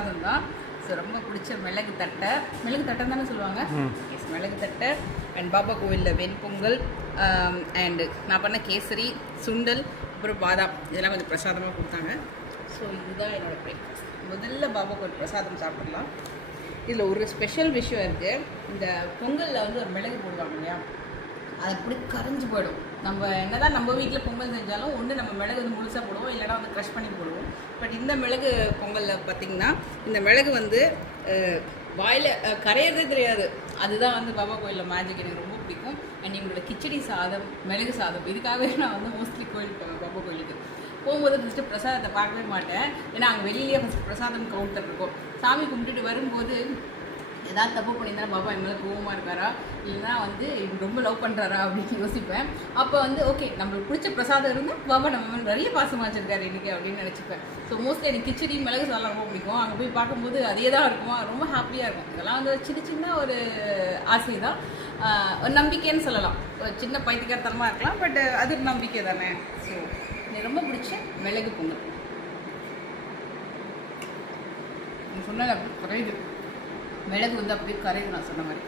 தான். ஸோ ரொம்ப பிடிச்ச மிளகு தட்டை தானே சொல்லுவாங்க. எஸ், மிளகு தட்டை அண்ட் பாபா கோவிலில் வெண்பொங்கல் அண்டு நான் பண்ண கேசரி, சுண்டல், அப்புறம் பாதாம் இதெல்லாம் கொஞ்சம் பிரசாதமாக கொடுத்தாங்க. ஸோ இதுதான் என்னோடய பிரேக்ஃபாஸ்ட். முதல்ல பாபா கோவில் பிரசாதம் சாப்பிட்லாம். இதில் ஒரு ஸ்பெஷல் விஷயம் இருக்குது. இந்த பொங்கலில் வந்து ஒரு மிளகு போடுவாங்க இல்லையா, அது அப்படி கரைஞ்சி போயிடும். நம்ம என்ன தான் நம்ம வீட்டில் பொங்கல் செஞ்சாலும் ஒன்று நம்ம மிளகு வந்து முழுசாக போடுவோம், இல்லைனா வந்து க்ரஷ் பண்ணி போடுவோம். பட் இந்த மிளகு பொங்கலில் பார்த்திங்கன்னா இந்த மிளகு வந்து வாயில் கரையிறதே தெரியாது. அதுதான் வந்து பாபா கோயிலில் மேஜிக். எனக்கு ரொம்ப பிடிக்கும். அண்ட் எங்களோட கிச்சடி சாதம், மிளகு சாதம், இதுக்காகவே நான் வந்து மோஸ்ட்லி கோயிலுக்கு போவேன். பாபா கோயிலுக்கு போகும்போது ஃபஸ்ட்டு பிரசாதத்தை பார்க்கவே மாட்டேன். ஏன்னா அங்கே வெளியிலேயே ஃபஸ்ட்டு பிரசாதம் கவுண்டர் இருக்கும். சாமி கும்பிட்டுட்டு வரும்போது ஏதாவது தப்பு பண்ணியிருந்தா பாபா என் மேலே கோவமாக இருக்காரா, இல்லைனா வந்து ரொம்ப லவ் பண்ணுறாரா அப்படின்னு யோசிப்பேன். அப்போ வந்து ஓகே, நம்மளுக்கு பிடிச்ச பிரசாதம் இருந்தால் பாபா நம்ம மேலே நிறைய பாசமாக வச்சுருக்காரு இன்றைக்கி அப்படின்னு நினச்சிப்பேன். ஸோ மோஸ்ட்லி எனக்கு கிச்சடி, மிளகு சாதம் ரொம்ப பிடிக்கும். அங்கே போய் பார்க்கும்போது அதே தான் இருக்குமா, ரொம்ப ஹாப்பியாக இருக்கும். இதெல்லாம் வந்து சின்ன ஒரு ஆசை தான், ஒரு நம்பிக்கைன்னு சொல்லலாம். ஒரு சின்ன பைத்தியக்காரத்தனமாக இருக்கலாம், பட் அது ஒரு நம்பிக்கை தானே. ஸோ எனக்கு ரொம்ப பிடிச்ச மிளகு பொங்கல். சொன்னால் அப்படி குறையுது, மிளகு வந்து அப்படியே கரையுது நான் சொன்ன மாதிரி.